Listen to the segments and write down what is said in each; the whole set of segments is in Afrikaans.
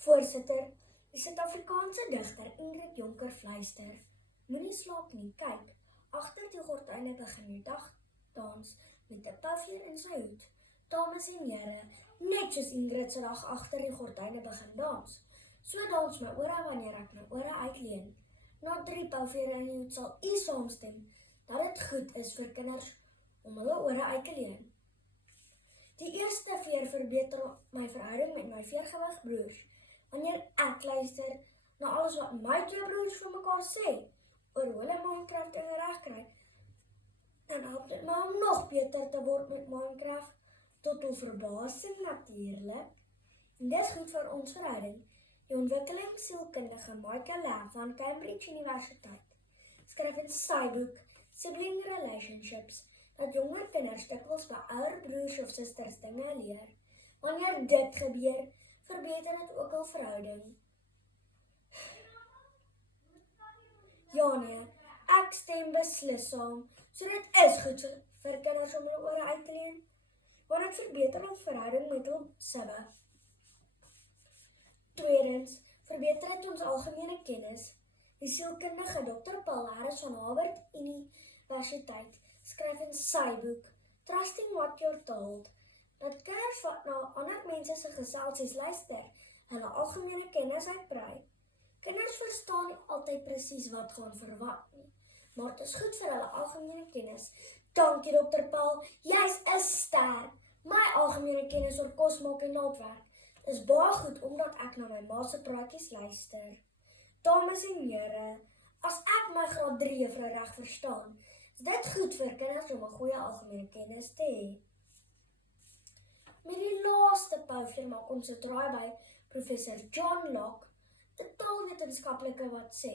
Voorsitter, die Suid-Afrikaanse digter Ingrid Jonker fluister, moenie slaap nie, kyk, agter die gordyne begin die dagdans met 'n puffer in sy hoed. Dames en here, net soos Ingrid se dag agter die gordyne begin dans. So dans my ore wanneer ek my ore uitleen. Na 3 puffere in die hoed sal u saamstem dat dit goed is vir kinders om hulle ore uit te leen. Die eerste veer verbeter my verhouding met my veergewig broers. Wanneer ek luister na alles wat my 2 broers vir mekaar sê oor hoe hulle Minecraft dinge regkry, dan help dit my om nog beter te word met Minecraft, tot hul verbasing natuurlik. En dis goed vir ons verhouding. Die ontwikkelingssielkundige Michael Lamb van Cambridge Universiteit skryf in sy boek Sibling Relationships dat jonger kinders dikwels by ouer broers of susters dinge leer. Wanneer dit gebeur, verbeter dit ook hul verhouding. Ja nee, ek stem beslis saam. So dit is goed vir kinders om hulle ore uit te leen, want dit verbeter hul verhouding met hul sibbe. Tweedens, verbeter dit ons algemene kennis. Die sielkundige Dr. Paul Harris van Harvard Universiteit skryf in sy boek Trusting What You're Told dat kinders wat na ander mense se geselsies luister, hulle algemene kennis uitbrei. Kinders verstaan nie altyd presies wat gaan verwag nie, maar dit is goed vir hulle algemene kennis. Dankie Dr. Paul, jy's 'n ster. My algemene kennis oor kos maak en naaldwerk is baie goed omdat ek na my ma se praatjies luister. Dames en here, as ek my graad 3 juffrou reg verstaan, is dit goed vir kinders om 'n goeie algemene kennis te hê. Met die laaste puffer maak ons 'n draai by professor John Locke, 'n taalwetenskaplike wat sê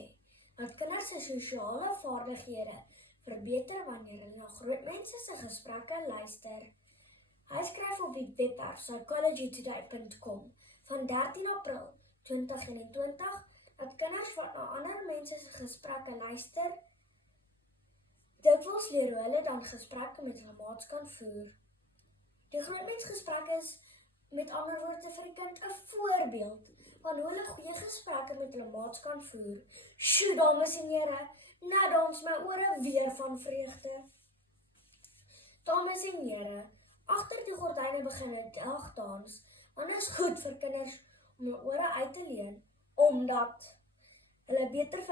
dat kinders se sosiale vaardighede verbeter wanneer hulle na groot mense se gesprekke luister. Hy skryf op die webwerf psychologytoday.com van 13 April 2021 dat kinders wat na ander mense se gesprekke luister, dikwels leer hoe hulle dan gesprekke met hulle maats kan voer. Die grootmensgesprek is met ander woorde vir die kind 'n voorbeeld van hoe hulle goeie gesprekke met hulle maats kan voer. Sjoe, dames en here, nou dans my ore weer van vreugde. Dames en here, agter die gordyne begin 'n dagdans, want dit is goed vir kinders om hulle ore uit te leen, omdat hulle beter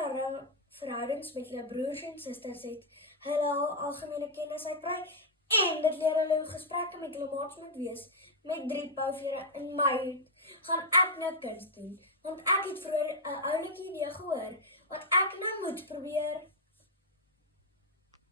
verhoudings met hulle broers en susters het, hulle algemene kennis uitbrei, en dit leer hulle hoe gesprekke met hulle maats moet wees. Met 3 puffere in my hoed gaan ek nou kuns doen, want ek het vroeër 'n oulike idee gehoor wat ek nou moet probeer.